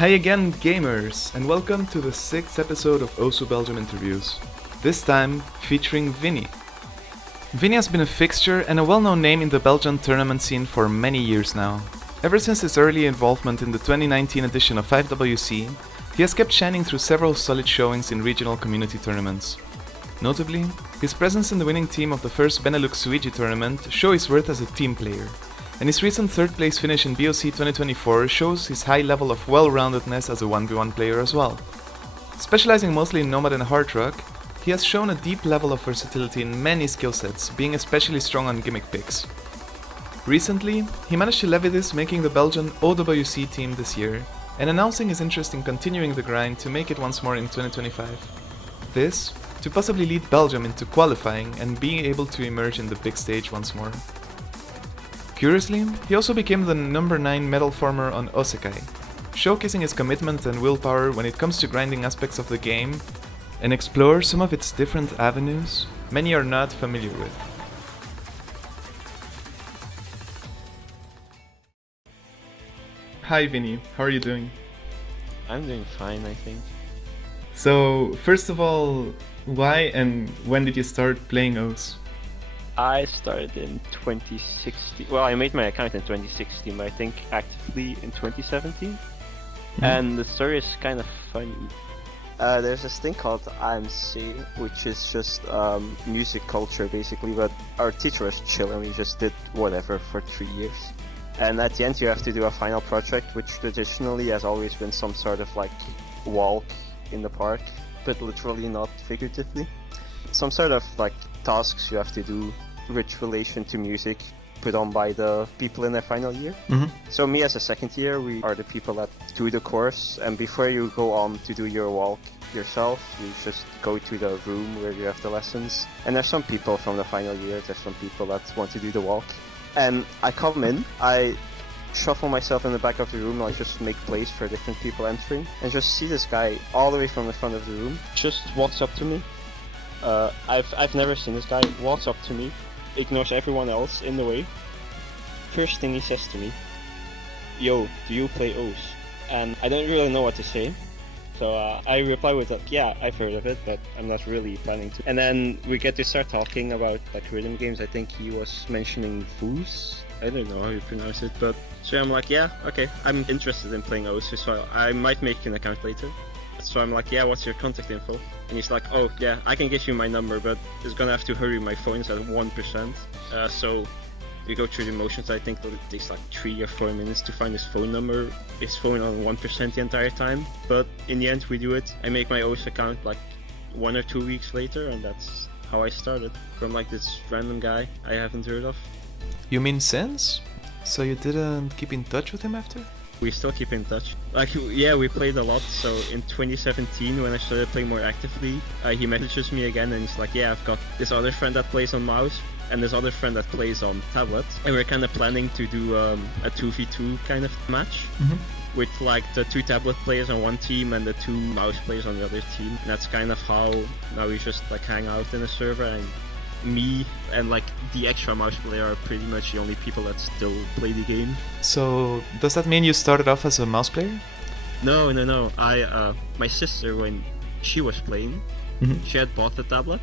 Hi again, gamers, and welcome to the 6th episode of Osu Belgium Interviews. This time featuring Vinnie. Vinnie has been a fixture and a well-known name in the Belgian tournament scene for many years now. Ever since his early involvement in the 2019 edition of 5WC, he has kept shining through several solid showings in regional community tournaments. Notably, his presence in the winning team of the first Benelux Suigi tournament show his worth as a team player, and his recent third place finish in BOC 2024 shows his high level of well-roundedness as a 1v1 player as well. Specializing mostly in Nomad and Hard Rock, he has shown a deep level of versatility in many skill sets, being especially strong on gimmick picks. Recently, he managed to levy this, making the Belgian OWC team this year, and announcing his interest in continuing the grind to make it once more in 2025. This, to possibly lead Belgium into qualifying and being able to emerge in the big stage once more. Curiously, he also became the number 9 medal farmer on Osekai, showcasing his commitment and willpower when it comes to grinding aspects of the game, and explore some of its different avenues many are not familiar with. Hi Vinnie, how are you doing? I'm doing fine, I think. So, first of all, why and when did you start playing OS? I started in 2016. Well, I made my account in 2016, but I think actively in 2017. And the story is kind of funny. There's this thing called AMC, which is just music culture basically, but our teacher was chill and we just did whatever for 3 years. And at the end you have to do a final project, which traditionally has always been some sort of like walk in the park, but literally not figuratively. Some sort of like tasks you have to do with relation to music put on by the people in their final year. So me as a second year, we are the people that do the course, and before you go on to do your walk yourself, you just go to the room where you have the lessons. And there's some people from the final year, there's some people that want to do the walk. And I come in, I shuffle myself in the back of the room, I just make place for different people entering, and just see this guy all the way from the front of the room, just walks up to me. I've never seen this guy, walks up to me, ignores everyone else in the way. First thing he says to me, "Yo, do you play OS?" And I don't really know what to say. So I reply with that, "Yeah, I've heard of it, but I'm not really planning to." And then we get to start talking about like rhythm games. I think he was mentioning Foos. I don't know how you pronounce it, but so I'm like, yeah, okay, I'm interested in playing OS, so I might make an account later. So I'm like, yeah, what's your contact info? And he's like, oh yeah, I can give you my number, but it's gonna have to hurry, my phone's at 1%. So we go through the motions. I think it takes like 3 or 4 minutes to find his phone number. His phone on 1% the entire time. But in the end we do it. I make my OS account like 1 or 2 weeks later, and that's how I started. From like this random guy I haven't heard of. You mean since? So you didn't keep in touch with him after? We still keep in touch. Like, yeah, we played a lot. So in 2017, when I started playing more actively, he messages me again and he's like, yeah, I've got this other friend that plays on mouse and this other friend that plays on tablet. And we're kind of planning to do a 2v2 kind of match with like the 2 tablet players on one team and the 2 mouse players on the other team. And that's kind of how now we just like hang out in a server, and me and like the extra mouse player are pretty much the only people that still play the game. So does that mean you started off as a mouse player? No. My sister, when she was playing, she had bought the tablet,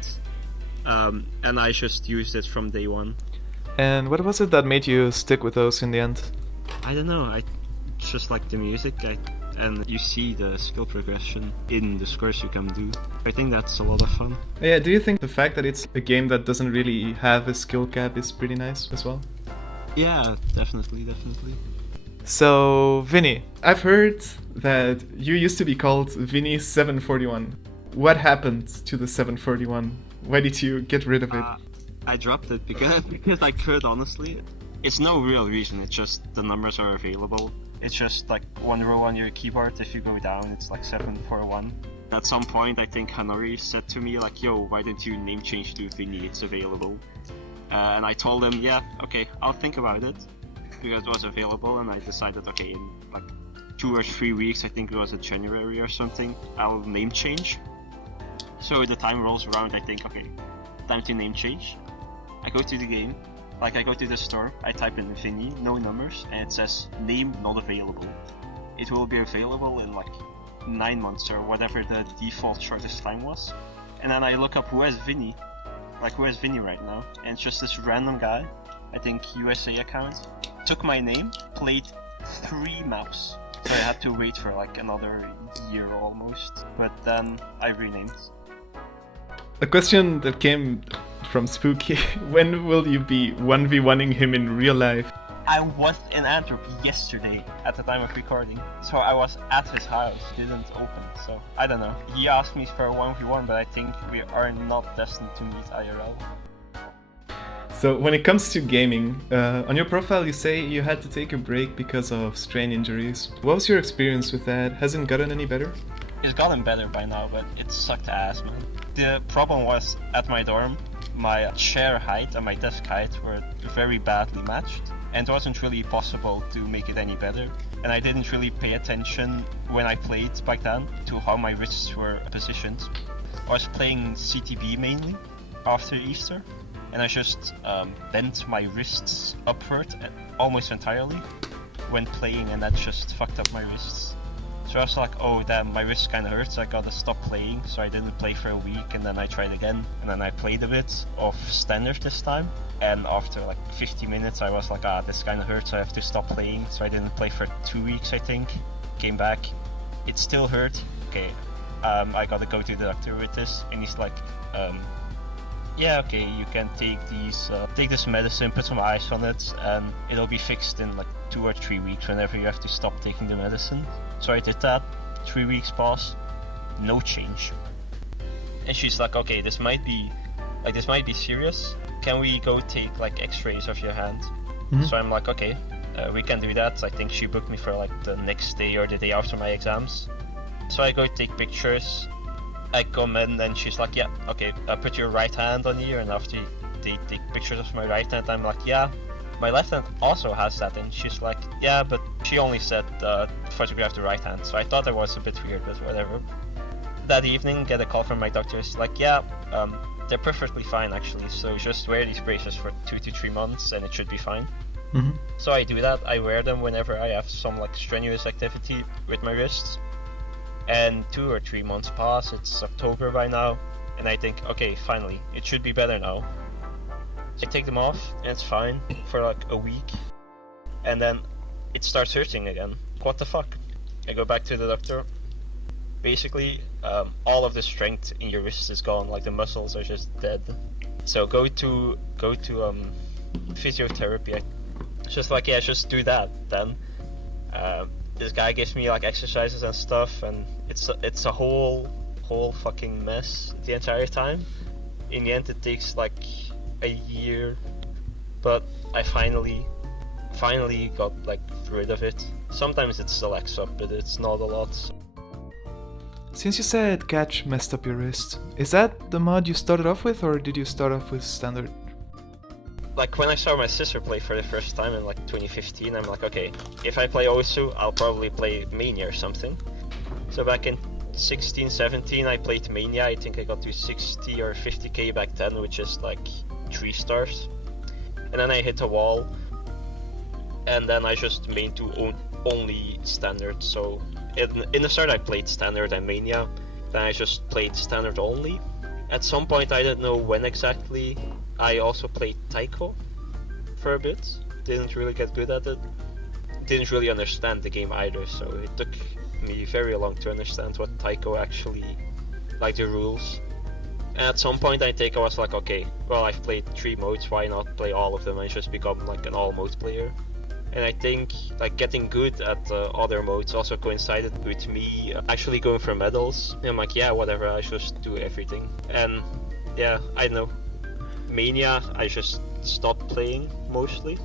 and I just used it from day one. And what was it that made you stick with those in the end? I don't know, I just like the music, and you see the skill progression in the scores you can do. I think that's a lot of fun. Yeah, do you think the fact that it's a game that doesn't really have a skill cap is pretty nice as well? Yeah, definitely. So, Vinnie, I've heard that you used to be called Vinnie 741. What happened to the 741? Why did you get rid of it? I dropped it because I could, honestly. It's no real reason, it's just the numbers are available. It's just like one row on your keyboard. If you go down, it's like 741. At some point, I think Hanori said to me like, yo, why don't you name change to Vinnie, it's available. And I told him, yeah, okay, I'll think about it. Because it was available, and I decided, okay, in like 2 or 3 weeks, I think it was in January or something, I'll name change. So the time rolls around, I think, okay, time to name change. I go to the game, Like I go to the store, I type in Vinnie, no numbers, and it says name not available. it will be available in like 9 months or whatever the default shortest time was. And then I look up who has Vinnie right now, and it's just this random guy, I think USA account, took my name, played 3 maps, so I had to wait for like another year almost, but then I renamed. A question that came from Spookie: when will you be 1v1ing him in real life? I was in Antwerp yesterday at the time of recording, so I was at his house, didn't open, so I don't know. He asked me for a 1v1, but I think we are not destined to meet IRL. So when it comes to gaming, on your profile you say you had to take a break because of strain injuries. What was your experience with that? Hasn't it gotten any better? It's gotten better by now, but it sucked ass, man. The problem was, at my dorm, my chair height and my desk height were very badly matched, and it wasn't really possible to make it any better. And I didn't really pay attention when I played back then to how my wrists were positioned. I was playing CTB mainly after Easter, and I just bent my wrists upward almost entirely when playing, and that just fucked up my wrists. So I was like, oh damn, my wrist kinda hurts, I gotta stop playing, so I didn't play for a week, and then I tried again, and then I played a bit of standard this time, and after like 50 minutes I was like, this kinda hurts, I have to stop playing, so I didn't play for 2 weeks I think, came back, it still hurt, okay, I gotta go to the doctor with this, and he's like, yeah, okay, you can take this medicine, put some ice on it, and it'll be fixed in like 2 or 3 weeks whenever you have to stop taking the medicine. So I did that, 3 weeks pass, no change. And she's like, okay, this might be serious. Can we go take like x-rays of your hand? Mm-hmm. So I'm like, okay, we can do that. I think she booked me for like the next day or the day after my exams. So I go take pictures. I come in and she's like, yeah, okay, put your right hand on here, and after they take pictures of my right hand, I'm like, yeah, my left hand also has that, and she's like, yeah, but she only said photograph the right hand, so I thought that was a bit weird, but whatever. That evening, get a call from my doctor, it's like, yeah, they're perfectly fine actually, so just wear these braces for 2 to 3 months and it should be fine. Mm-hmm. So I do that, I wear them whenever I have some like strenuous activity with my wrists. And 2 or 3 months pass, it's October by now, and I think, okay, finally, it should be better now. So I take them off, and it's fine for like a week, and then it starts hurting again. What the fuck? I go back to the doctor. Basically, all of the strength in your wrist is gone, like the muscles are just dead. So go to physiotherapy. Just like, yeah, just do that then. This guy gives me like exercises and stuff, and it's a whole fucking mess the entire time. In the end, it takes like a year, but I finally got like rid of it. Sometimes it still acts up, but it's not a lot. Since you said Catch messed up your wrist, is that the mod you started off with, or did you start off with standard? Like when I saw my sister play for the first time in like 2015, I'm like, okay, if I play Osu, I'll probably play Mania or something. So back in 16, 17, I played Mania. I think I got to 60 or 50k back then, which is like 3 stars. And then I hit a wall, and then I just mained to only standard. So in the start I played standard and Mania, then I just played standard only. At some point, I don't know when exactly, I also played Taiko for a bit. Didn't really get good at it. Didn't really understand the game either, so it took me very long to understand what Taiko actually, like the rules. And at some point I think I was like, okay, well, I've played 3 modes, why not play all of them and just become like an all mode player. And I think like getting good at other modes also coincided with me actually going for medals. And I'm like, yeah, whatever, I just do everything. And yeah, I know. Mania, I just stopped playing mostly.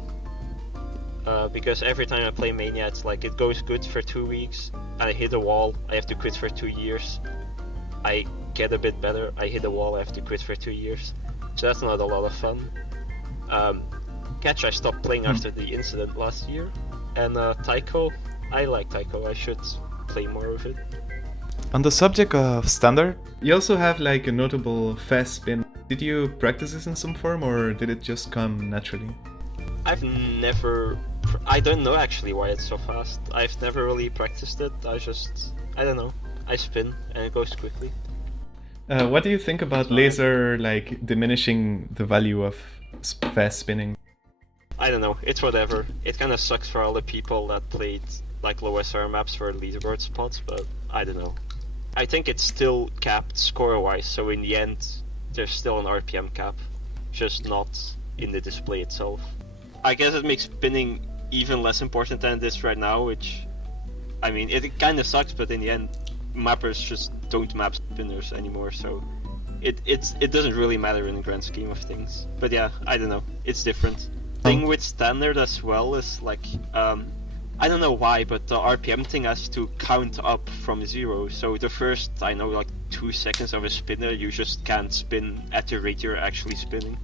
Because every time I play Mania, it's like it goes good for 2 weeks, and I hit a wall, I have to quit for 2 years. I get a bit better, I hit a wall, I have to quit for 2 years. So that's not a lot of fun. Catch I stopped playing after the incident last year. And Taiko, I like Taiko, I should play more of it. On the subject of standard, you also have like a notable fast spin. Did you practice this in some form, or did it just come naturally? I've never I don't know actually why it's so fast. I've never really practiced it. I don't know. I spin and it goes quickly. What do you think about laser like diminishing the value of fast spinning? I don't know. It's whatever. It kind of sucks for all the people that played like low SR maps for leaderboard spots, but I don't know. I think it's still capped score-wise, so in the end, there's still an RPM cap, just not in the display itself. I guess it makes spinning even less important than it is right now, which, I mean, it kind of sucks, but in the end, mappers just don't map spinners anymore, so it doesn't really matter in the grand scheme of things. But yeah, I don't know, it's different. Thing with standard as well is like, I don't know why, but the RPM thing has to count up from 0, so the first, I know, like 2 seconds of a spinner, you just can't spin at the rate you're actually spinning.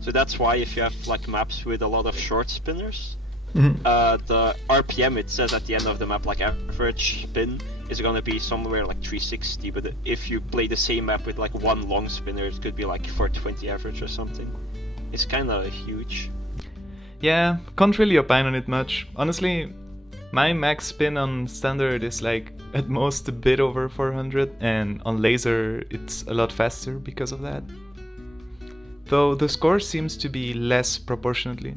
So that's why if you have like maps with a lot of short spinners, the RPM it says at the end of the map, like average spin is gonna be somewhere like 360, but if you play the same map with like one long spinner, it could be like 420 average or something. It's kinda huge. Yeah, can't really opine on it much. Honestly, my max spin on standard is like at most a bit over 400, and on laser it's a lot faster because of that. Though the score seems to be less proportionately.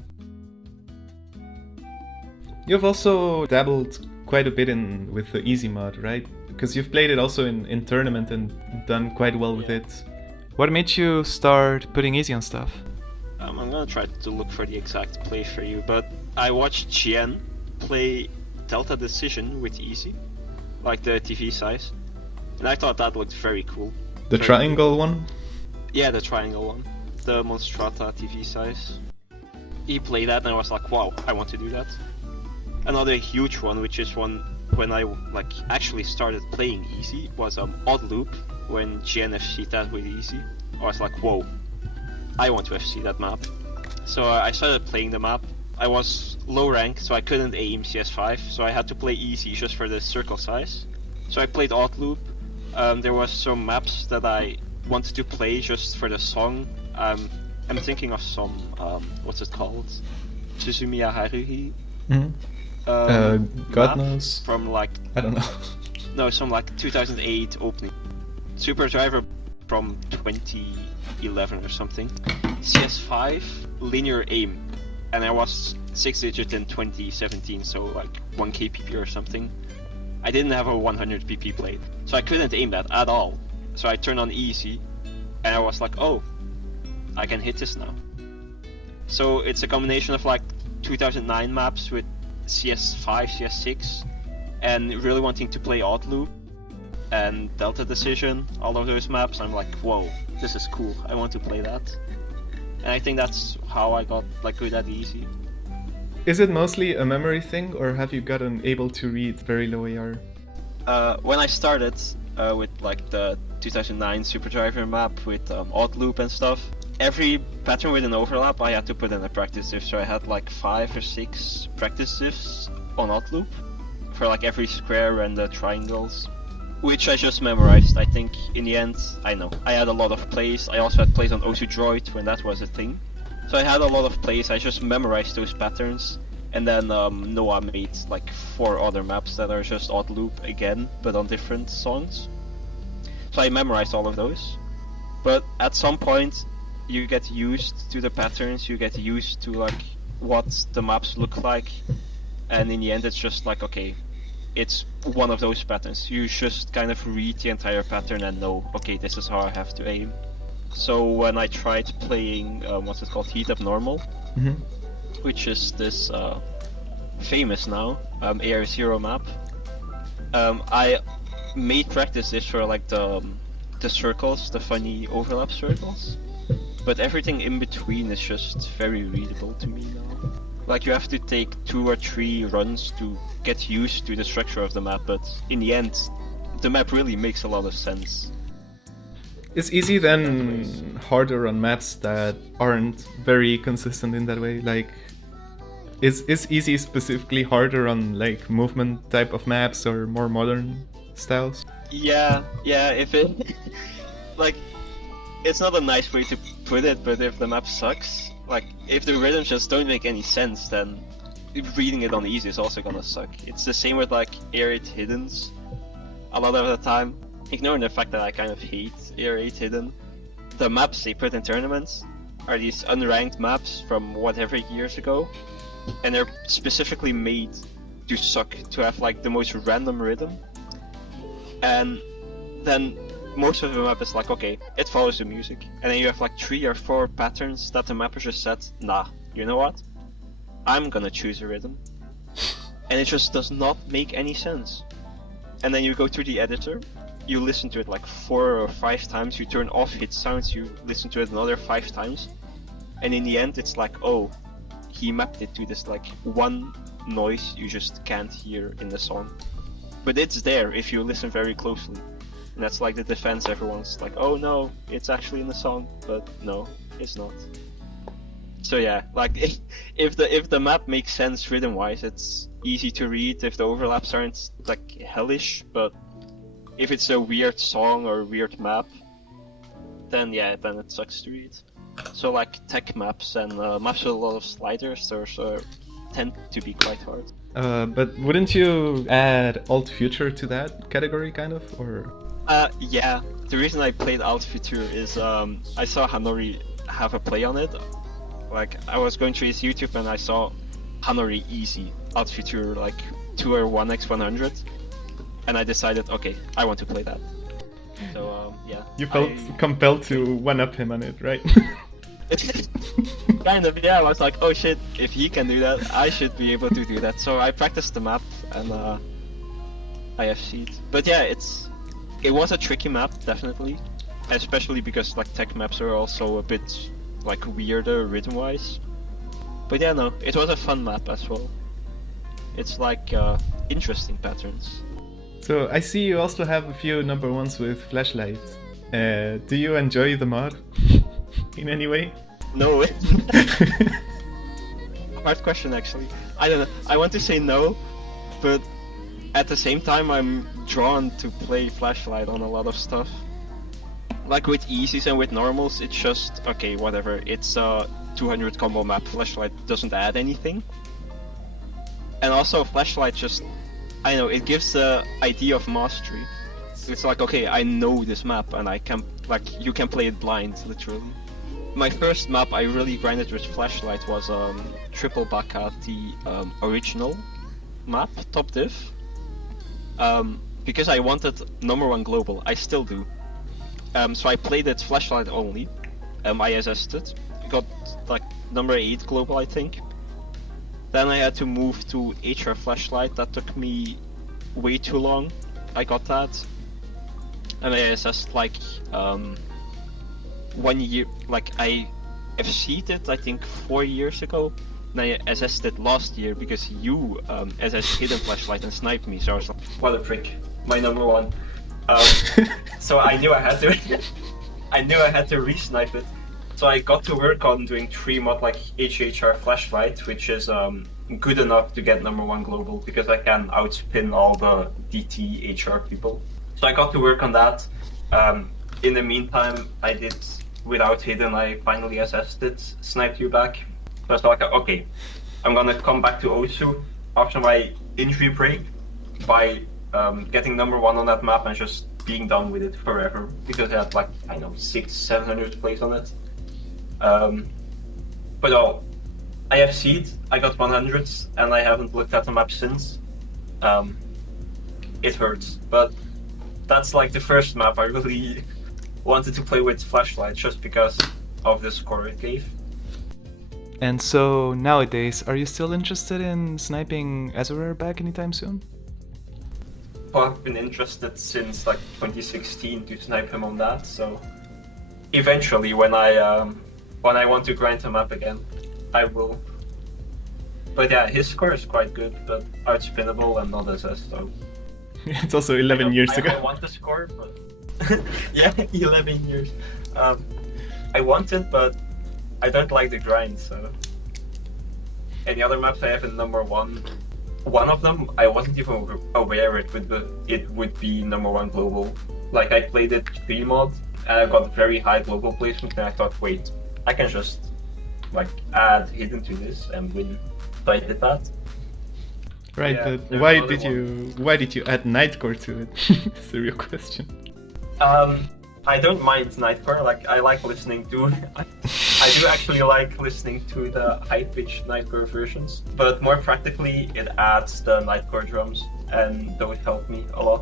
You've also dabbled quite a bit with the easy mod, right? Because you've played it also in tournament and done quite well with it. What made you start putting easy on stuff? I'm gonna try to look for the exact play for you, but I watched Chien play Delta Decision with easy, like the TV size, and I thought that looked very cool. The very triangle cool. one? Yeah, the triangle one. The Monstrata TV size. He played that and I was like, wow, I want to do that. Another huge one, which is one when I like actually started playing easy, was Odd Loop, when Chien FC'd that with easy. I was like, whoa, I want to FC that map. So I started playing the map. I was low rank, so I couldn't aim CS5, so I had to play easy just for the circle size. So I played Alt Loop. There was some maps that I wanted to play just for the song. I'm thinking of some, what's it called? Suzumiya Haruhi. God knows. From like, I don't know. No, some like 2008 opening. Super Driver from 2011 or something. CS5, linear aim. And I was 6 digit in 2017, so like 1k PP or something. I didn't have a 100 PP plate, so I couldn't aim that at all. So I turned on easy, and I was like, oh, I can hit this now. So it's a combination of like 2009 maps with CS5, CS6, and really wanting to play Odd Loop and Delta Decision, all of those maps. I'm like, whoa, this is cool, I want to play that. And I think that's how I got like good at easy. Is it mostly a memory thing, or have you gotten able to read very low AR? When I started with like the 2009 Super Driver map with Odd Loop and stuff, every pattern with an overlap I had to put in a practice diff, so I had like 5 or 6 practice diffs on Odd Loop for like every square and the triangles, which I just memorized. I think in the end, I know, I had a lot of plays. I also had plays on Osu Droid when that was a thing. So I had a lot of plays, I just memorized those patterns, and then Noah made like 4 other maps that are just Odd Loop again, but on different songs. So I memorized all of those. But at some point, you get used to the patterns, you get used to like what the maps look like, and in the end it's just like, okay, it's one of those patterns. You just kind of read the entire pattern and know, okay, this is how I have to aim. So when I tried playing, what's it called, Heat Up Normal, which is this famous now AR0 map, I made practice this for like the circles, the funny overlap circles, but everything in between is just very readable to me now. Like you have to take 2 or 3 runs to get used to the structure of the map, but in the end, the map really makes a lot of sense. Is easy then harder on maps that aren't very consistent in that way? Like, is easy specifically harder on like movement type of maps or more modern styles? Yeah, if it like, it's not a nice way to put it, but if the map sucks, like if the rhythms just don't make any sense, then reading it on easy is also gonna suck. It's the same with like Air 8 Hiddens. A lot of the time, ignoring the fact that I kind of hate Air 8 Hidden, the maps they put in tournaments are these unranked maps from whatever years ago, and they're specifically made to suck, to have like the most random rhythm. And then most of the map is like, okay, it follows the music, and then you have like 3 or 4 patterns that the mapper just said, nah, you know what? I'm gonna choose a rhythm. And it just does not make any sense. And then you go to the editor, you listen to it like 4 or 5 times, you turn off hit sounds, you listen to it another 5 times, and in the end it's like, oh, he mapped it to this like one noise you just can't hear in the song. But it's there if you listen very closely. And that's like the defense, everyone's like, oh no, it's actually in the song, but no, it's not. So yeah, like if the map makes sense rhythm wise, it's easy to read if the overlaps aren't like hellish, but if it's a weird song or a weird map, then yeah, then it sucks to read. So like tech maps and maps with a lot of sliders, those tend to be quite hard. But wouldn't you add Alt Futur to that category, kind of, or? Yeah. The reason I played Alt Futur is I saw Hanori have a play on it. Like I was going through his YouTube and I saw Hanori easy Alt Futur like 2 or 1x100, and I decided, okay, I want to play that. So yeah. You felt compelled to one-up him on it, right? Kind of, yeah. I was like, oh shit, if he can do that, I should be able to do that. So I practiced the map and I FC'd. But yeah, it was a tricky map, definitely, especially because like tech maps are also a bit like weirder rhythm-wise. But yeah, no, it was a fun map as well. It's like interesting patterns. So I see you also have a few number 1s with flashlights. Do you enjoy the mod in any way? No. Hard question, actually. I don't know. I want to say no, but at the same time I'm drawn to play flashlight on a lot of stuff. Like with easies and with normals, it's just, okay, whatever. It's a 200 combo map. Flashlight doesn't add anything. And also flashlight just, I know, it gives the idea of mastery. It's like, okay, I know this map and I can, like, you can play it blind, literally. My first map I really grinded with flashlight was Triple Baka, the original map, top div. Because I wanted number 1 global, I still do. So I played it flashlight only. I SS'd it, got like number 8 global, I think. Then I had to move to HR flashlight. That took me way too long. I got that, and I SS'd like 1 year. Like I FC'd it, I think 4 years ago. And I SS'd it last year because you SS'd hidden flashlight and sniped me. So I was like, what a prick! My number 1. So I knew I had to. I knew I had to re-snipe it. So I got to work on doing 3 mod like HHR flashlight, which is good enough to get number 1 global because I can outspin all the DT HR people. So I got to work on that. In the meantime, I did without hidden. I finally SS'd it, sniped you back. So I was like, okay, I'm gonna come back to Osu after my injury break by getting number 1 on that map and just being done with it forever because I had like, I know, 600-700 plays on it. But I FC'd, I got 100s, and I haven't looked at the map since. It hurts, but that's like the first map I really wanted to play with flashlight just because of the score it gave. And so nowadays, are you still interested in sniping Azuraer back anytime soon? I've been interested since like 2016 to snipe him on that, so eventually when I want to grind him up again, I will. But yeah, his score is quite good, but outspinnable and not SS, so. It's also 11 years ago. I want the score, but yeah, 11 years. I want it, but I don't like the grind, so. Any other maps I have in number 1, one of them I wasn't even aware it would be number 1 global. Like I played it 3 mod and I got very high global placement and I thought, wait, I can just like add hidden to this and win. So I did that. Right, Yeah, but there's why another did you add Nightcore to it? It's the real question. I don't mind Nightcore. Like I like listening to. I do actually like listening to the high-pitched Nightcore versions, but more practically, it adds the Nightcore drums, and those help me a lot.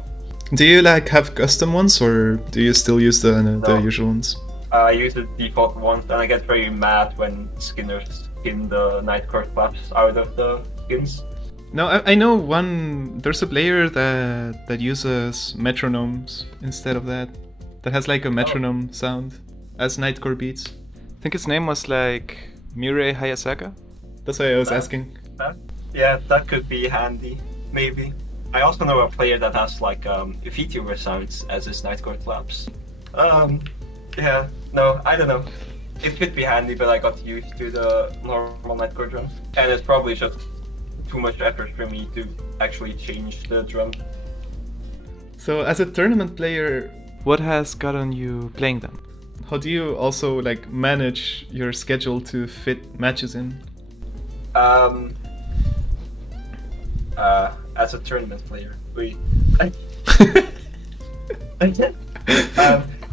Do you like have custom ones, or do you still use the No. usual ones? I use the default ones, and I get very mad when skinners skin the Nightcore claps out of the skins. No, I know one. There's a player that uses metronomes instead of that. That has like a metronome sound as Nightcore beats. I think his name was like Murray Hayasaka. That's why I was asking. That could be handy, maybe. I also know a player that has like VTuber sounds as his Nightcore claps. No, I don't know. It could be handy, but I got used to the normal Nightcore drums, and it's probably just too much effort for me to actually change the drum. So, as a tournament player, what has gotten you playing them? How do you also like manage your schedule to fit matches in? As a tournament player,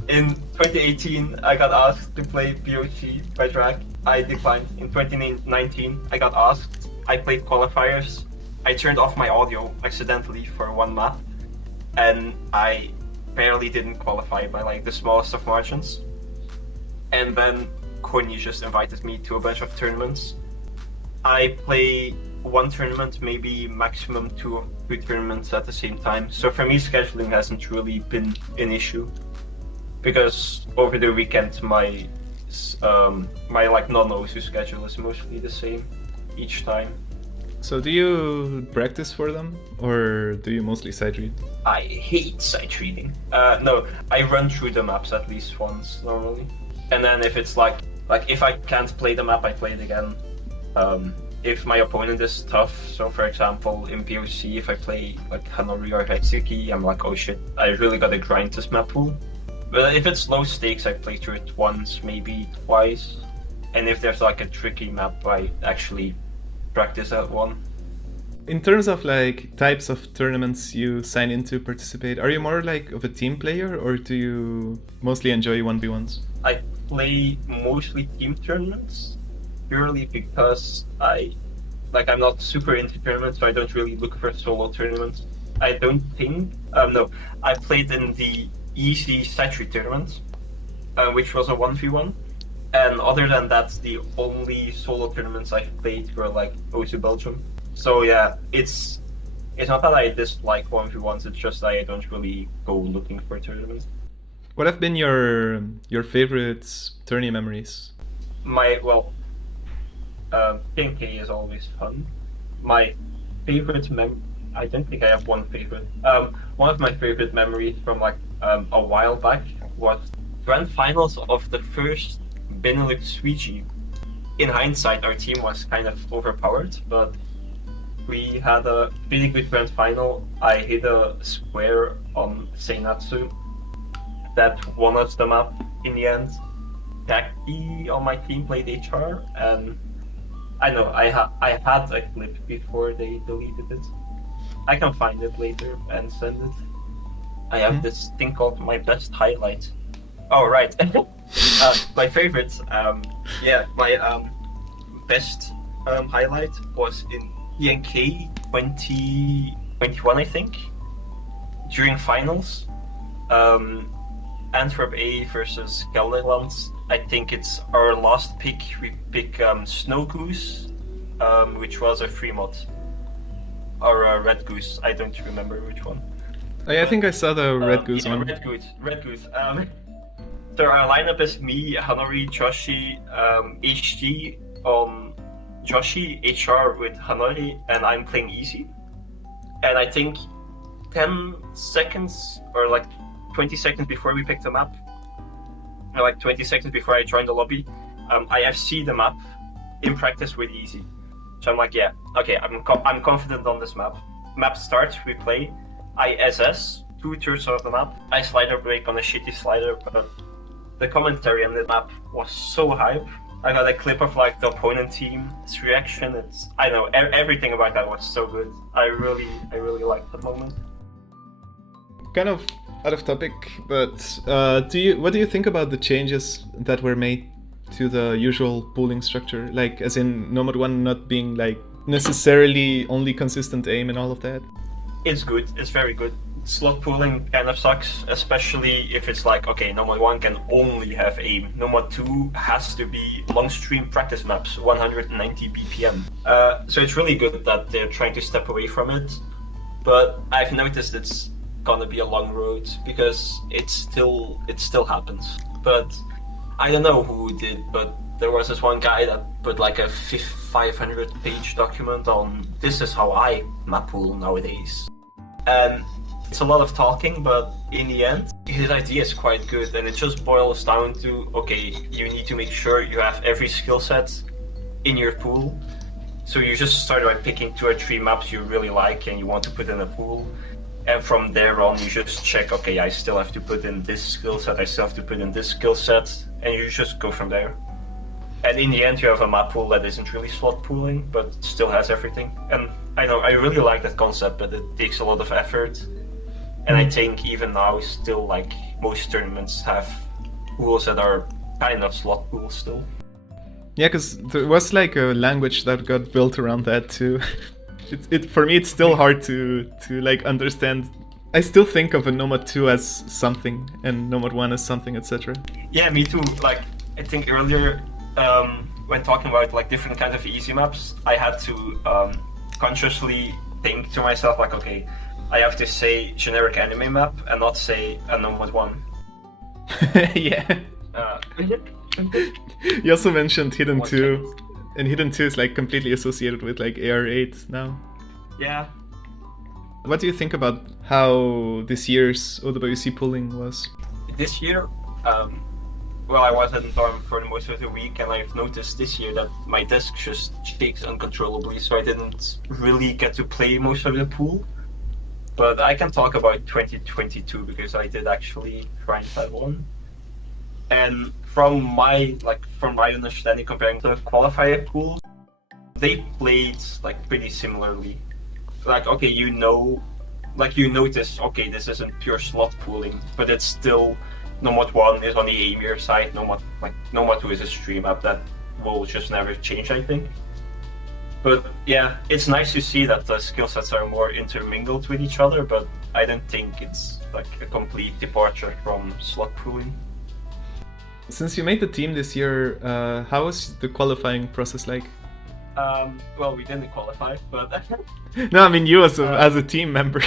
in 2018, I got asked to play POC by Drag. I declined. In 2019, I got asked. I played qualifiers. I turned off my audio accidentally for one map, and I barely didn't qualify by like the smallest of margins. And then Konyi just invited me to a bunch of tournaments. I play one tournament, maybe maximum two tournaments at the same time. So for me, scheduling hasn't really been an issue, because over the weekend my like non-OSU schedule is mostly the same each time. So do you practice for them, or do you mostly sight read? I hate sight reading. No, I run through the maps at least once normally, and then if it's like if I can't play the map, I play it again. If my opponent is tough, so for example in POC, if I play like Hanori or Hetsuki, I'm like, oh shit, I really gotta grind this map pool. But if it's low stakes, I play through it once, maybe twice. And if there's like a tricky map, I actually practice that one. In terms of like types of tournaments you sign in to participate, are you more like of a team player, or do you mostly enjoy 1v1s? I play mostly team tournaments, purely because I'm not super into tournaments, so I don't really look for solo tournaments. I don't think, I played in the easy sightreader tournament, which was a 1v1. And other than that, the only solo tournaments I've played were like OSU Belgium. So yeah, it's not that I dislike 1v1s, it's just that I don't really go looking for tournaments. What have been your favorite tourney memories? PNK is always fun. My favorite I don't think I have one favorite. One of my favorite memories from like a while back was grand finals of the first Benelux Suiji. In hindsight, our team was kind of overpowered, but we had a pretty good grand final. I hit a square on Seinatsu that won us the map in the end. Taki on my team played HR, and I know I had a clip before they deleted it. I can find it later and send it. I have this thing called my best highlight. Oh right, my favorite. My best highlight was in PNK 2021, I think, during finals. Antwerp A versus Gelderland. I think it's our last pick. We pick Snow Goose, which was a free mod, or a Red Goose. I don't remember which one. Oh, yeah, I think I saw the Red Goose one. Red Goose. So our lineup is me, Hanori, Joshi, HG on Joshi, HR with Hanori, and I'm playing easy. And I think 10 seconds or like 20 seconds before we picked the map, or like 20 seconds before I joined the lobby, I FC the map in practice with easy. So I'm like, yeah, okay, I'm confident on this map. Map starts, we play. I SS 2/3 of the map. I slider break on a shitty slider, but the commentary on the map was so hype I got a clip of like the opponent team's reaction. It's I don't know everything about that was so good. I really liked that moment. Kind of out of topic, but what do you think about the changes that were made to the usual pooling structure? Like, as in Nomad 1 not being like necessarily only consistent aim and all of that? It's good. It's very good. Slot pooling kind of sucks, especially if it's like, okay, Nomad 1 can only have aim. Nomad 2 has to be long stream practice maps, 190 BPM. So it's really good that they're trying to step away from it. But I've noticed it's gonna be a long road because it still happens. But I don't know who did, but there was this one guy that put like a 500 page document on this is how I map pool nowadays. And it's a lot of talking, but in the end, his idea is quite good, and it just boils down to, okay, you need to make sure you have every skill set in your pool. So you just start by picking 2 or 3 maps you really like and you want to put in a pool. And from there on, you just check, okay, I still have to put in this skill set, I still have to put in this skill set, and you just go from there. And in the end, you have a map pool that isn't really slot pooling, but still has everything. And I know, I really like that concept, but it takes a lot of effort. And I think even now, still, like, most tournaments have pools that are kind of slot pools still. Yeah, because there was like a language that got built around that too. For me, it's still hard to like understand. I still think of a Nomad 2 as something and Nomad 1 as something, etc. Yeah, me too. Like, I think earlier, when talking about like different kinds of easy maps, I had to consciously think to myself, like, okay, I have to say generic anime map and not say a Nomad 1. Yeah. You also mentioned Hidden 2, and Hidden 2 is like completely associated with like AR8 now. Yeah. What do you think about how this year's OWC pooling was? This year, well, I was in dorm for most of the week, and I've noticed this year that my desk just shakes uncontrollably, so I didn't really get to play most of the pool. But I can talk about 2022 because I did actually try and have one. And from my understanding, comparing to the qualifier pool, they played like pretty similarly. Like, okay, you notice, okay, this isn't pure slot pooling, but it's still Nomad 1 is on the aimier side. Nomad 2 is a stream map that will just never change, I think. But yeah, it's nice to see that the skill sets are more intermingled with each other, but I don't think it's like a complete departure from slot pooling. Since you made the team this year, how was the qualifying process like? Well, we didn't qualify, but... No, I mean you as a team member.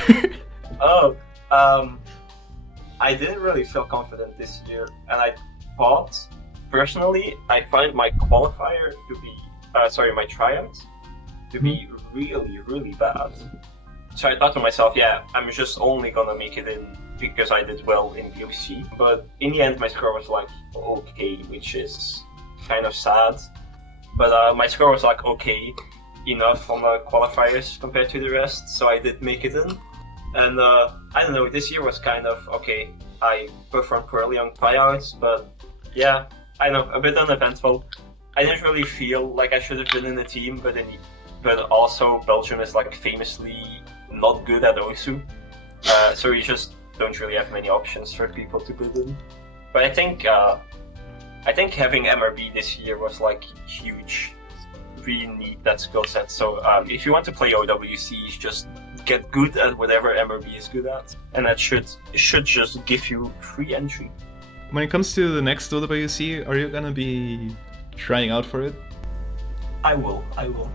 I didn't really feel confident this year, and I thought, personally, I find my qualifier to be, my tryouts to be really, really bad. So I thought to myself, yeah, I'm just only gonna make it in because I did well in VOC. But in the end, my score was like, okay, which is kind of sad. But my score was like, okay, enough on the qualifiers compared to the rest, so I did make it in. And I don't know, this year was kind of, okay, I performed poorly on tryouts, but yeah, I know, a bit uneventful. I didn't really feel like I should have been in the team, but also Belgium is like famously not good at OSU, so you just don't really have many options for people to put in. But I think having MRB this year was like huge. Really need that skill set. So if you want to play OWC, just get good at whatever MRB is good at, and that should just give you free entry. When it comes to the next OWC, are you gonna be trying out for it? I will.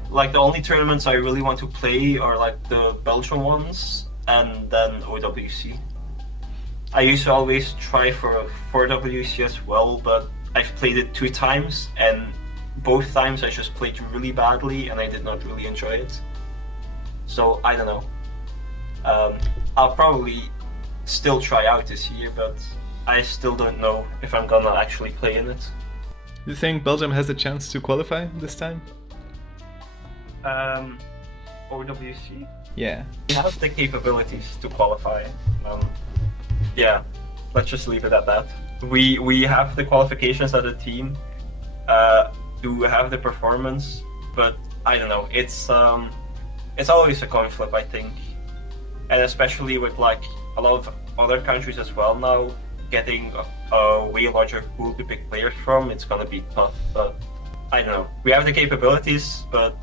Like, the only tournaments I really want to play are like the Belgian ones and then OWC. I used to always try for 4WC as well, but I've played it 2 times, and both times I just played really badly and I did not really enjoy it. So I don't know. I'll probably still try out this year, but I still don't know if I'm gonna actually play in it. Do you think Belgium has a chance to qualify this time? OWC? Yeah. We have the capabilities to qualify. Yeah, let's just leave it at that. We have the qualifications as a team. to have the performance, but I don't know. It's always a coin flip, I think, and especially with like a lot of other countries as well now getting a way larger pool to pick players from. It's gonna be tough, but I don't know. We have the capabilities, but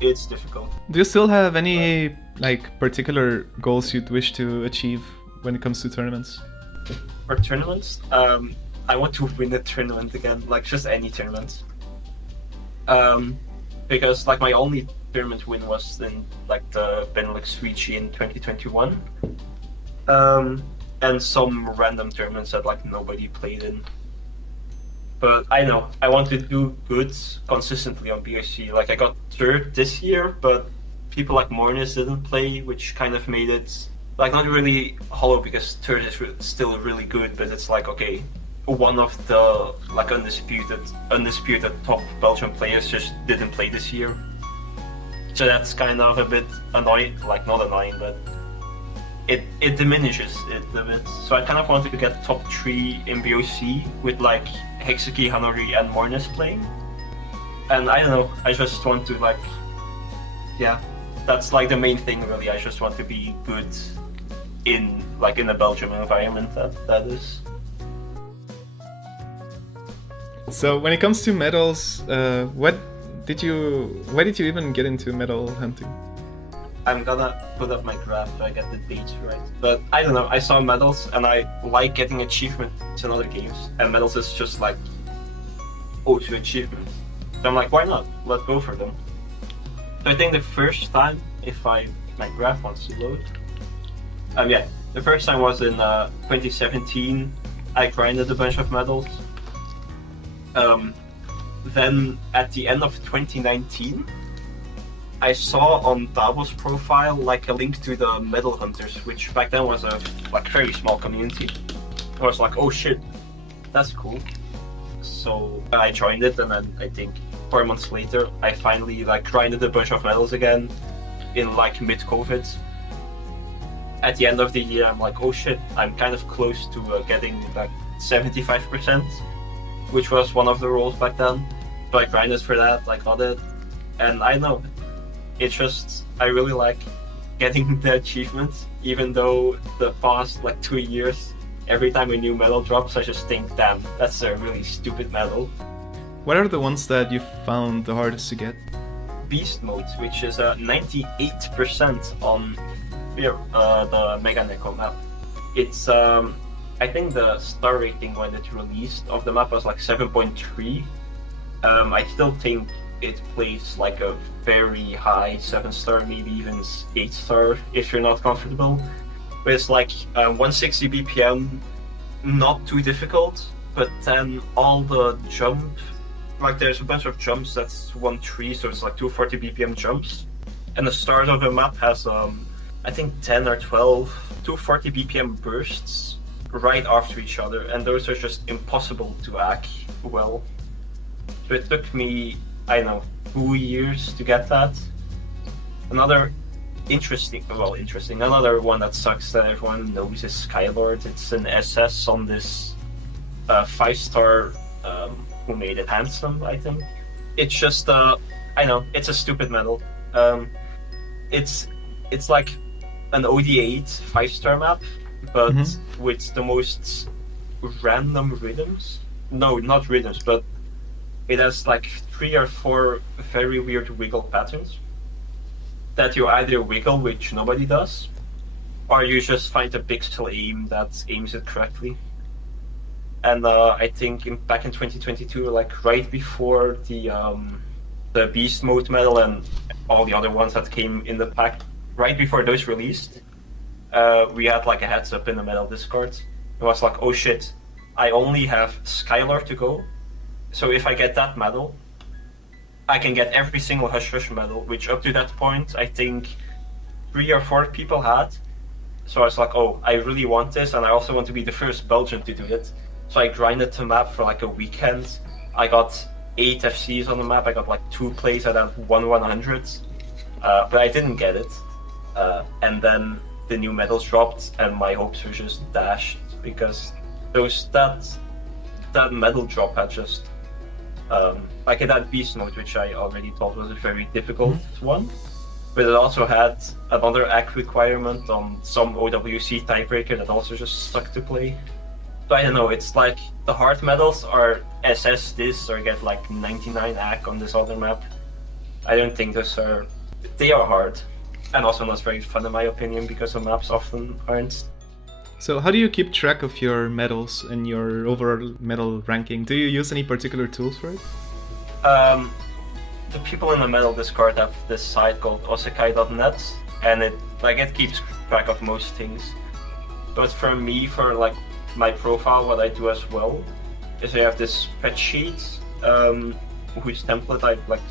it's difficult. Do you still have any like particular goals you'd wish to achieve when it comes to tournaments? For tournaments, I want to win a tournament again, like just any tournament. Because like my only tournament win was in like the Benelux Suichi in 2021, and some random tournaments that like nobody played in. But I know I want to do good consistently on BOC. Like I got third this year, but people like Mornis didn't play, which kind of made it like not really hollow because third is still really good, but it's like okay, one of the like undisputed top Belgian players just didn't play this year. So that's kind of a bit annoying, like not annoying, but it diminishes it a bit. So I kind of want to get top 3 in BOC with like Hexaki, Hanori and Mornis playing. And I don't know, I just want to like, yeah, that's like the main thing really. I just want to be good in a Belgium environment that is. So when it comes to medals, why did you even get into medal hunting? I'm gonna put up my graph so I get the dates right. But I don't know, I saw medals and I like getting achievements in other games. And medals is just like, oh, to achievements. So I'm like, why not? Let's go for them. So I think the first time, my graph wants to load. Yeah, the first time was in 2017. I grinded a bunch of medals. Then at the end of 2019, I saw on Dabo's profile like a link to the Medal Hunters, which back then was a like very small community. I was like, oh shit, that's cool. So I joined it, and then I think 4 months later, I finally like grinded a bunch of medals again in like mid-COVID. At the end of the year, I'm like, oh shit, I'm kind of close to getting like 75%, which was one of the roles back then. So I grinded for that, I got it, and I know. It's just, I really like getting the achievements, even though the past like 2 years, every time a new medal drops, I just think, damn, that's a really stupid medal. What are the ones that you found the hardest to get? Beast mode, which is 98% on the Mega Neko map. It's, I think the star rating when it released of the map was like 7.3. I still think it plays like a very high 7-star, maybe even 8-star if you're not comfortable. But it's like 160 BPM, not too difficult, but then all the jump, like there's a bunch of jumps that's 1-3, so it's like 240 BPM jumps. And the start of the map has, I think 10 or 12 240 BPM bursts right after each other, and those are just impossible to hack well. So it took me, I don't know, 2 years to get that. Another another one that sucks that everyone knows is Skylord. It's an SS on this 5-star who made it handsome, I think. It's just, I know, it's a stupid medal. It's like an OD8 5-star map, but with the most random rhythms. No, not rhythms, but it has like 3 or 4 very weird wiggle patterns that you either wiggle, which nobody does, or you just find a pixel aim that aims it correctly. And I think back in 2022, like right before the Beast Mode medal and all the other ones that came in the pack, right before those released, we had like a heads up in the medal Discord. It was like, oh shit, I only have Skylord to go. So if I get that medal, I can get every single Hush Rush medal, which up to that point, I think 3 or 4 people had. So I was like, oh, I really want this, and I also want to be the first Belgian to do it. So I grinded the map for like a weekend. I got 8 FCs on the map, I got like 2 plays at 1/100, but I didn't get it. And then the new medals dropped, and my hopes were just dashed, because that medal drop had just Like it had beast mode, which I already thought was a very difficult one. But it also had another act requirement on some OWC tiebreaker that also just stuck to play. So I don't know, it's like the hard medals are SS this or get like 99 act on this other map. I don't think they are hard. And also not very fun in my opinion because the maps often aren't. So how do you keep track of your medals and your overall medal ranking? Do you use any particular tools for it? The people in the medal Discord have this site called osekai.net, and it keeps track of most things. But for me, for like my profile, what I do as well is I have this spreadsheet whose template I like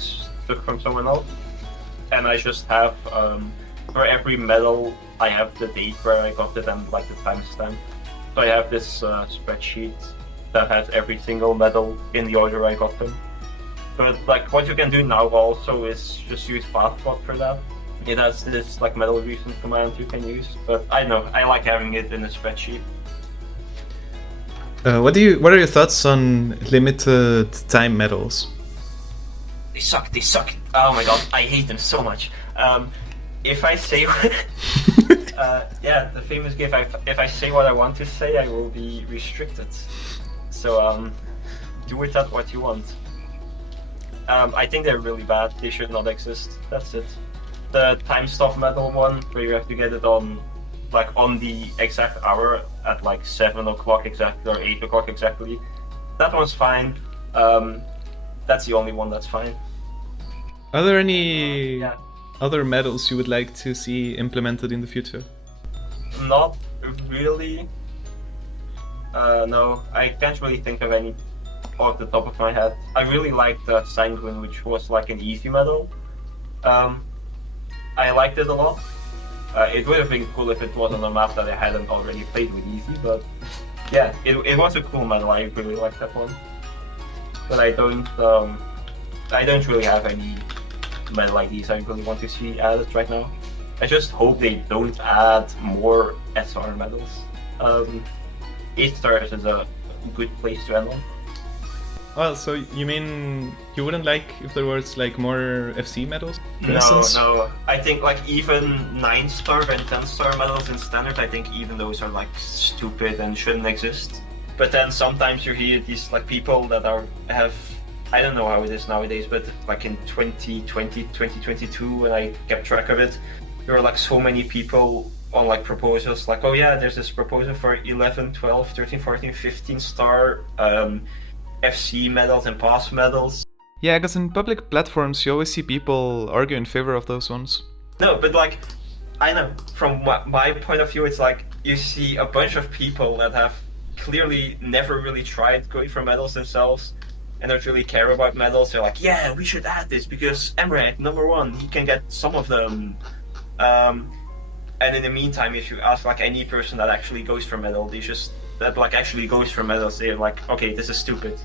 took from someone else, and I just have for every medal I have the date where I got it and like the timestamp. So I have this spreadsheet that has every single medal in the order I got them. But like what you can do now also is just use Pathbot for that. It has this like medal recent command you can use, but I know I like having it in a spreadsheet. What are your thoughts on limited time medals? They suck. Oh my god, I hate them so much. If I say the famous game, if I say what I want to say, I will be restricted. So do with that what you want. I think they're really bad. They should not exist. That's it. The time stop medal one, where you have to get it on the exact hour at like 7 o'clock exactly or 8 o'clock exactly. That one's fine. That's the only one that's fine. Are there any other medals you would like to see implemented in the future? Not really. No, I can't really think of any off the top of my head. I really liked Sanguine, which was like an easy medal. I liked it a lot. It would have been cool if it was on a map that I hadn't already played with easy, but yeah, it was a cool medal. I really liked that one. But I don't really have any medal like these I really want to see added right now. I just hope they don't add more SR medals. 8 stars is a good place to end on. Well, so you mean you wouldn't like if there was like more FC medals? No. I think like even 9-star and 10-star medals in standard, I think even those are like stupid and shouldn't exist. But then sometimes you hear these like people that have I don't know how it is nowadays, but like in 2020, 2022 when I kept track of it, there were like so many people on like proposals like, oh yeah, there's this proposal for 11, 12, 13, 14, 15-star FC medals and pass medals. Yeah, because in public platforms you always see people argue in favor of those ones. No, but like, I know, from my point of view, it's like you see a bunch of people that have clearly never really tried going for medals themselves and don't really care about medals. They're like, yeah, we should add this because Emmerich, #1, he can get some of them. And in the meantime, if you ask like any person that actually goes for medal, actually goes for medals, they're like, okay, this is stupid.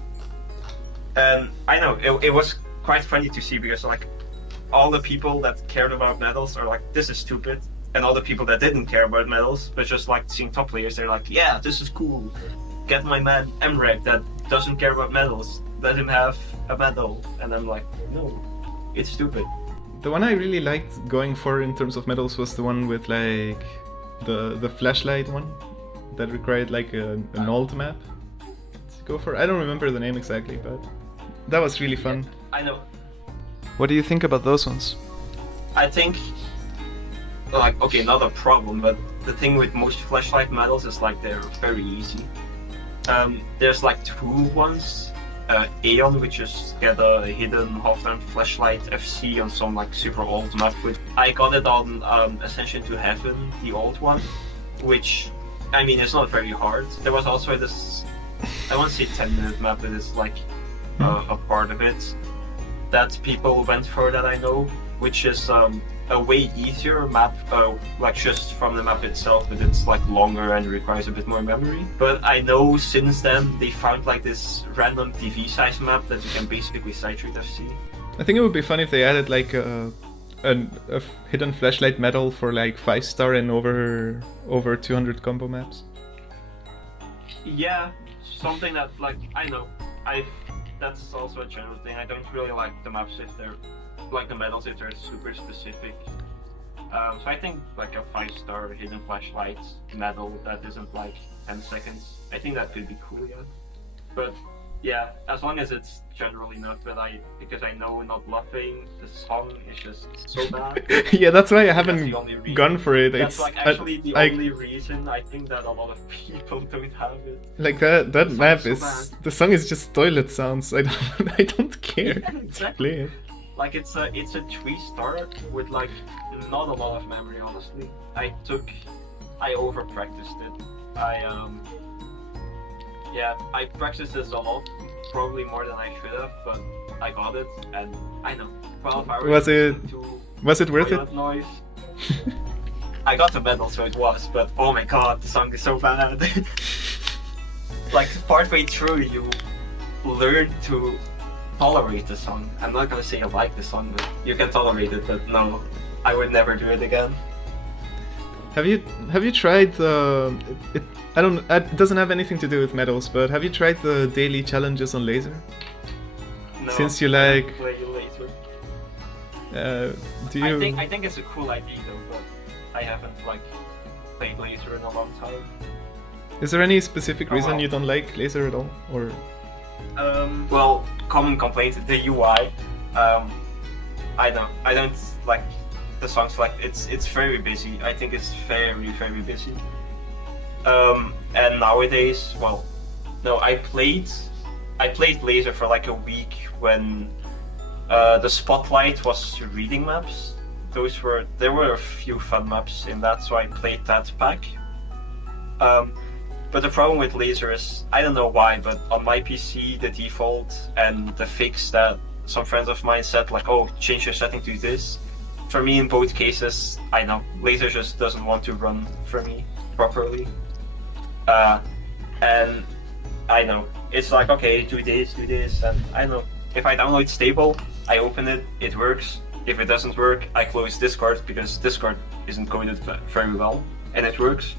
And I know, it was quite funny to see because like all the people that cared about medals are like, this is stupid. And all the people that didn't care about medals, but just like seeing top players, they're like, yeah, this is cool. Get my man Emmerich that doesn't care about medals. Let him have a medal. And I'm like, no, it's stupid. The one I really liked going for in terms of medals was the one with like the flashlight one that required like an alt map to go for. I don't remember the name exactly, but that was really fun. I know. What do you think about those ones? I think, like, okay, not a problem, but the thing with most flashlight medals is like they're very easy. There's like 2 ones. Aeon, which is get a hidden half-time flashlight FC on some like super old map. I got it on Ascension to Heaven, the old one, which, I mean, it's not very hard. There was also this, I won't say 10-minute map, but it's like a part of it that people went for that I know, which is a way easier map, like just from the map itself, but it's like longer and requires a bit more memory. But I know since then they found like this random TV size map that you can basically sight-read FC. I think it would be fun if they added like a hidden flashlight medal for like 5-star and over 200 combo maps. Yeah, something that like I know. that's also a general thing. I don't really like the maps if they're like the medals if they're super specific. So I think like a 5-star hidden flashlight medal that isn't like 10 seconds. I think that could be cool, yeah. But yeah, as long as it's general enough that because I know not bluffing, the song is just so bad. Yeah, that's why I That's haven't the only reason. gone for it. That's It's like actually the I- only reason I think that a lot of people don't have it. like that The song map is so is bad. the song is just toilet sounds. I don't I don't care Yeah, to exactly. play it. Like it's a 3-star with like not a lot of memory, honestly. I over practiced it. I practiced this a lot, probably more than I should have, but I got it, and I know 12 hours. Was it worth it? toilet noise. I got the medal, so it was, but oh my god, the song is so bad. Like partway through, you learn to tolerate the song. I'm not gonna say I like the song, but you can tolerate it. But no, I would never do it again. Have you tried it doesn't have anything to do with medals, but have you tried the daily challenges on Lazer? No, Since you I like don't play later. do you I think it's a cool idea though, but I haven't like played laser in a long time. Is there any specific reason well. you don't like Lazer at all? Or Well, common complaint, the UI. I don't like the song select. It's very busy. I think it's very busy. And nowadays, well, no, I played Laser for like a week when the Spotlight was reading maps. There were a few fun maps in that, so I played that pack. But the problem with Laser is, I don't know why, but on my PC, the default and the fix that some friends of mine said, like, oh, change your setting to this. For me, in both cases, I know, Laser just doesn't want to run for me properly. And I know, it's like, okay, do this, and I know, if I download stable, I open it, it works. If it doesn't work, I close Discord, because Discord isn't coded very well, and it works.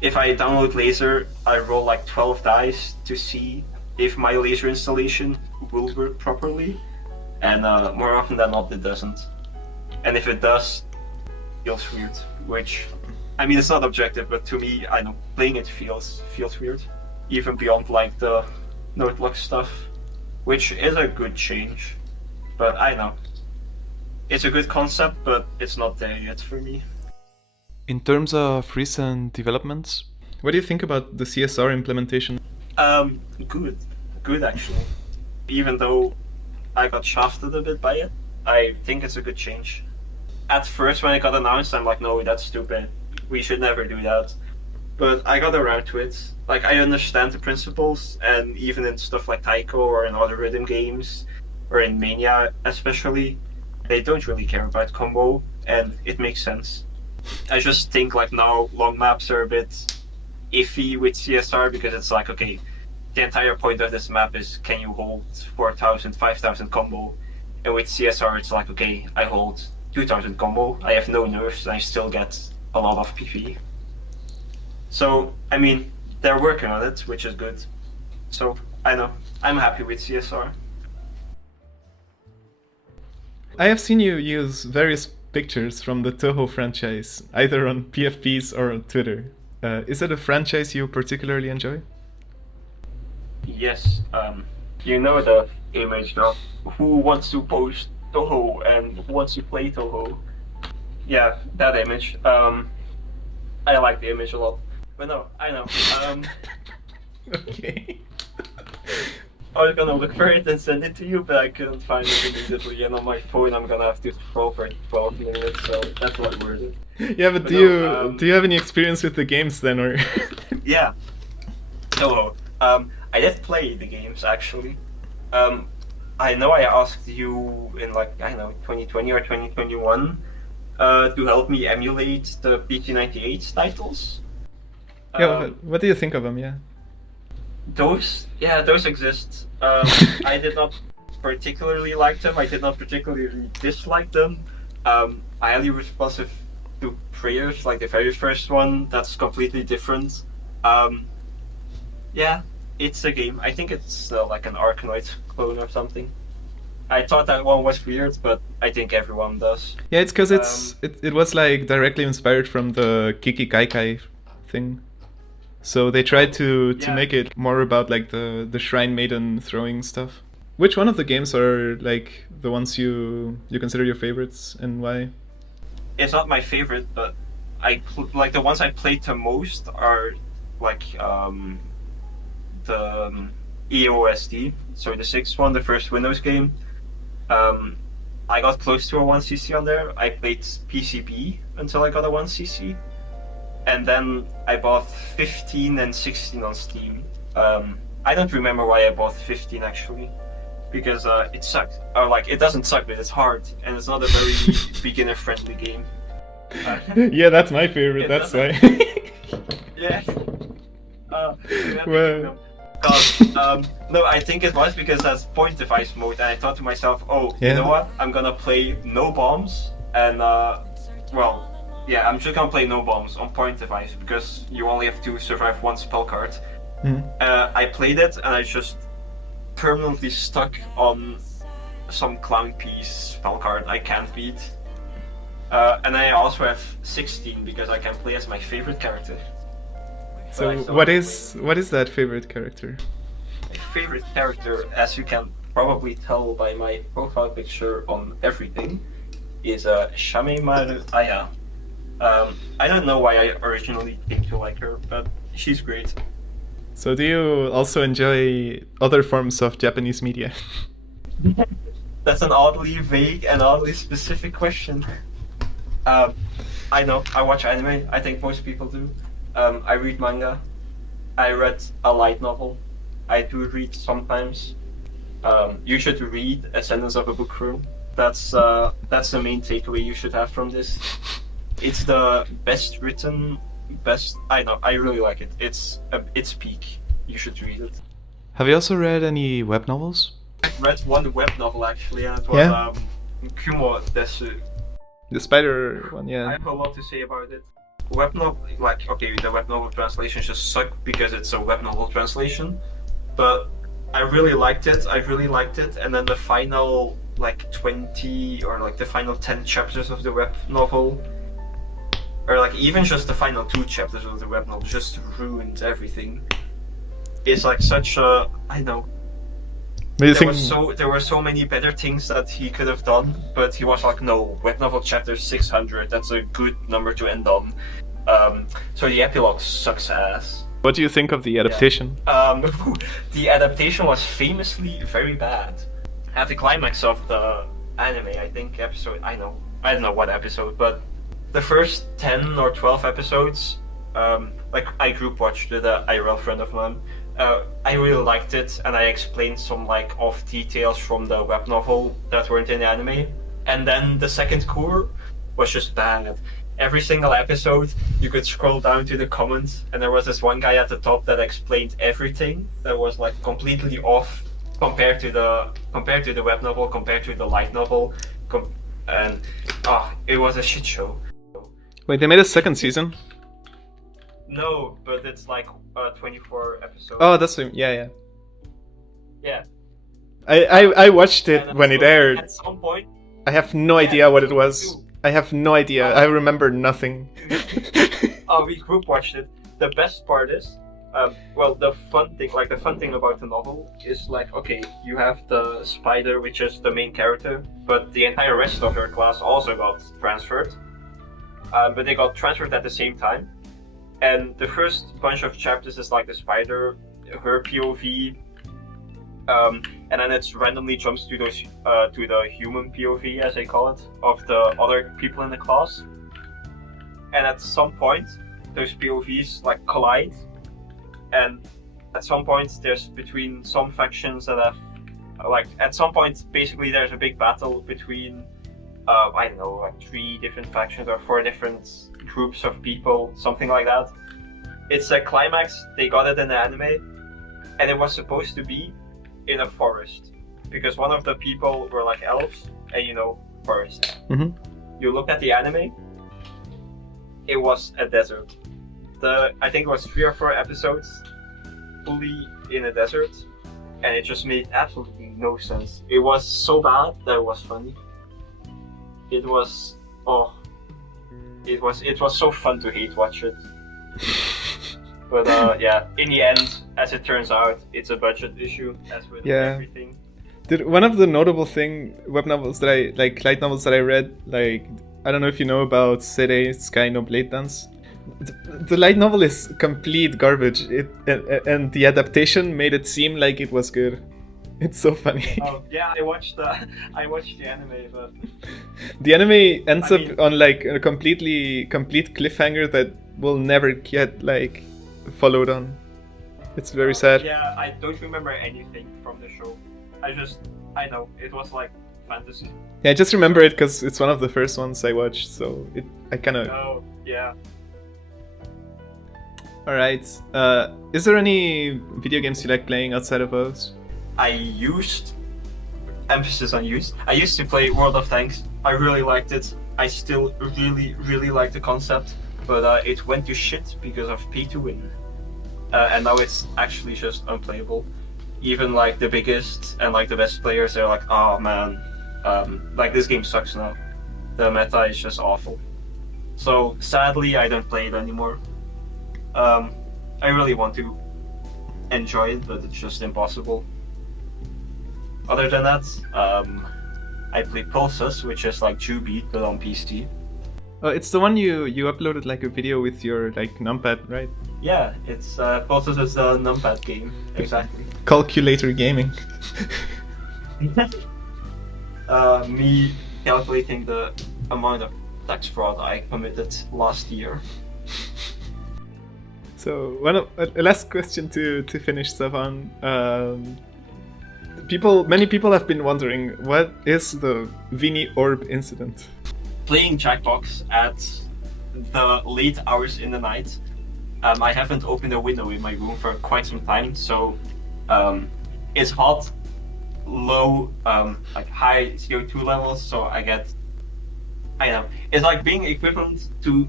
If I download Laser, I roll like 12 dice to see if my Laser installation will work properly, and more often than not it doesn't. And if it does, it feels weird, which, I mean, it's not objective, but to me, I know, playing it feels weird, even beyond like the note lock stuff, which is a good change, but I know. It's a good concept, but it's not there yet for me. in terms of recent developments, what do you think about the CSR implementation? Good actually. Even though I got shafted a bit by it, I think it's a good change. At first, when it got announced, I'm like, no, that's stupid. We should never do that. But I got around to it. Like, I understand the principles, and even in stuff like Taiko or in other rhythm games, or in Mania especially, they don't really care about combo, and it makes sense. I just think like now long maps are a bit iffy with CSR, because it's like, okay, the entire point of this map is can you hold 4,000, 5,000 combo, and with CSR it's like, okay, I hold 2,000 combo, I have no nerfs, and I still get a lot of PP. So, I mean, they're working on it, which is good. So, I know, I'm happy with CSR. I have seen you use various pictures from the Touhou franchise, either on PFPs or on Twitter. Is it a franchise you particularly enjoy? Yes, you know the image of who wants to post Touhou and who wants to play Touhou. Yeah, that image. I like the image a lot. But no, I know. Okay. I was gonna look for it and send it to you, but I couldn't find it immediately. And on my phone, I'm gonna have to scroll for 12 minutes, so that's not worth it. Yeah, but do you have any experience with the games then, or? Yeah. Hello. I did play the games actually. I know I asked you in like, I don't know, 2020 or 2021 to help me emulate the PT98 titles. Yeah, what do you think of them? Yeah. Those exist. I did not particularly like them. I did not particularly dislike them. Highly responsive to prayers, like the very first one. That's completely different. Yeah, it's a game. I think it's like an Arkanoid clone or something. I thought that one was weird, but I think everyone does. Yeah, it's because it was like directly inspired from the Kiki Kaikai thing. So they tried to make it more about like the Shrine Maiden throwing stuff. Which one of the games are like the ones you consider your favorites, and why? It's not my favorite, but like the ones I played the most are like the EOSD, so the 6th one, the first Windows game. I got close to a 1cc on there. I played PCB until I got a 1cc. And then I bought 15 and 16 on Steam. I don't remember why I bought 15 actually. Because it sucked. Or like, it doesn't suck, but it's hard. And it's not a very beginner-friendly game. Yeah, that's my favorite, that's why. Yeah. Well... No, I think it was because that's point device mode, and I thought to myself, you know what? I'm gonna play no bombs, and I'm just gonna play no bombs on point device because you only have to survive one spell card. I played it, and I just permanently stuck on some clown piece spell card I can't beat. And I also have 16 because I can play as my favorite character. So what is that favorite character? My favorite character, as you can probably tell by my profile picture on everything, is Shamemaru Aya. I don't know why I originally came to like her, but she's great. So do you also enjoy other forms of Japanese media? That's an oddly vague and oddly specific question. I know, I watch anime, I think most people do. I read manga. I read a light novel. I do read sometimes. You should read Ascendance of a Bookworm. That's the main takeaway you should have from this. It's the best written, I know, I really like it. It's peak. You should read it. Have you also read any web novels? I've read one web novel actually, and it was Kumo Desu. The spider one, yeah. I have a lot to say about it. Web novel, the web novel translations just suck because it's a web novel translation, but I really liked it, and then the final 20 or the final 10 chapters of the web novel, or even just the final 2 chapters of the web novel just ruined everything. It's such a, I know, there were so many better things that he could have done, but he was like, no, web novel chapter 600, that's a good number to end on. So the epilogue sucks ass. What do you think of the adaptation? The adaptation was famously very bad. At the climax of the anime, I think episode, I don't know what episode, but the first 10 or 12 episodes, I group watched with an IRL friend of mine. I really liked it, and I explained some off details from the web novel that weren't in the anime. And then the second core was just bad. Every single episode, you could scroll down to the comments, and there was this one guy at the top that explained everything that was completely off compared to the web novel, compared to the light novel, and it was a shit show. Wait, they made a second season? No, but it's 24 episodes. Oh, that's yeah. Yeah. I watched it when it aired. At some point, I have no idea what it was. I have no idea. I remember nothing. We group watched it. The best part is, the fun thing about the novel is you have the spider, which is the main character, but the entire rest of her class also got transferred. But they got transferred at the same time. And the first bunch of chapters is the spider, her POV, and then it randomly jumps to the human POV, as they call it, of the other people in the class. And at some point, those POVs collide, and at some point there's between some factions that have at some point basically there's a big battle between 3 different factions or 4 different groups of people, something like that. It's a climax. They got it in the anime, and it was supposed to be in a forest because one of the people were elves, and forest. Mm-hmm. You look at the anime, it was a desert. I think it was 3 or 4 episodes. fully in a desert, and it just made absolutely no sense. It was so bad that it was funny. It was it was so fun to hate watch it. But yeah, in the end, as it turns out, it's a budget issue, as with everything. One of the notable web novels that I like, light novels that I read, like, I don't know if you know about Sere Sky no Blade Dance. The light novel is complete garbage. And the adaptation made it seem like it was good. It's so funny. Oh yeah, I watched the anime, but the anime ends up on like a complete cliffhanger that will never get like followed on. It's very sad. Yeah, I don't remember anything from the show. I know it was like fantasy. Yeah, I just remember it because it's one of the first ones I watched, so I kind of. Oh yeah. All right. Is there any video games you like playing outside of those? I used to play World of Tanks. I really liked it. I still really like the concept, but it went to shit because of pay to win, and now it's actually just unplayable. Even like the biggest and like the best players, they're like, oh man, like this game sucks now. The meta is just awful. So sadly, I don't play it anymore. I really want to enjoy it, but it's just impossible. Other than that, I play Pulsus, which is like Jubeat but on PC. Oh, it's the one you uploaded like a video with your like numpad, right? Yeah, it's Pulsus is a numpad game, exactly. Calculator gaming. Me calculating the amount of tax fraud I committed last year. So a last question to finish stuff on. Many people have been wondering, what is the Vinnie orb incident? Playing Jackbox at the late hours in the night. I haven't opened a window in my room for quite some time, so it's hot, low, like high CO2 levels. So I know it's like being equivalent to.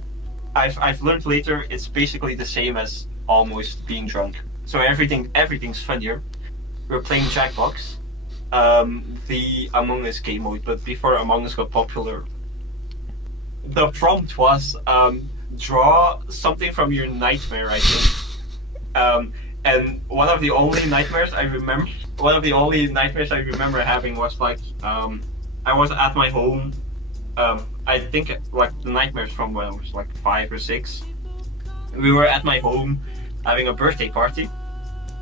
I've learned later it's basically the same as almost being drunk. So everything's funnier. We're playing Jackbox, the Among Us game mode, but before Among Us got popular, the prompt was draw something from your nightmare, I think. And one of the only nightmares I remember having was like I was at my home. I think like the nightmares from when I was like 5 or 6. We were at my home having a birthday party.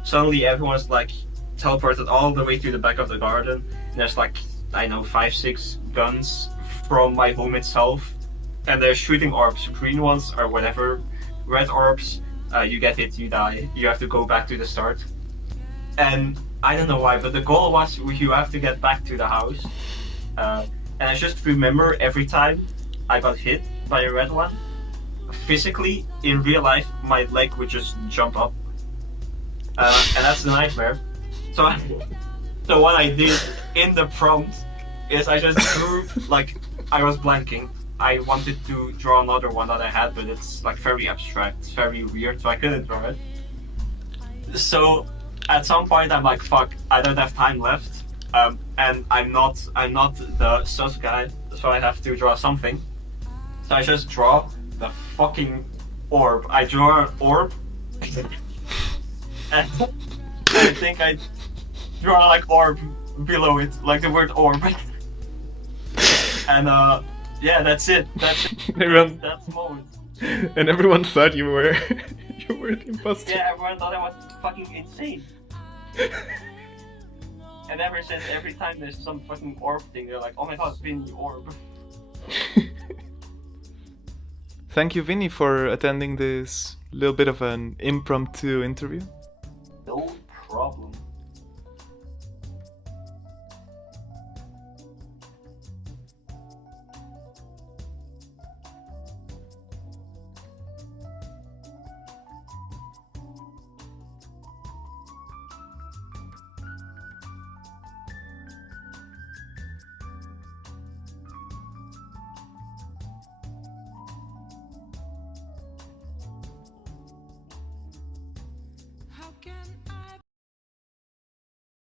Suddenly everyone's like teleported all the way to the back of the garden. And there's like, I know, 5-6 guns from my home itself. And they're shooting orbs. Green ones or whatever. Red orbs, you get hit, you die. You have to go back to the start. And I don't know why, but the goal was you have to get back to the house. And I just remember every time I got hit by a red one, physically, in real life, my leg would just jump up. And that's the nightmare. So what I did in the prompt is I just drew, like, I was blanking. I wanted to draw another one that I had, but it's like very abstract, it's very weird, so I couldn't draw it. So at some point I'm like, fuck, I don't have time left. And I'm not the sus guy, so I have to draw something. So I just draw the fucking orb. I draw an orb, and I think I draw like orb below it, like the word orb. And yeah, that's it. That's the moment. And everyone thought you were the imposter. Yeah, everyone thought I was fucking insane. And ever since, every time there's some fucking orb thing, they're like, oh my god, Vinnie, orb. Thank you, Vinnie, for attending this little bit of an impromptu interview.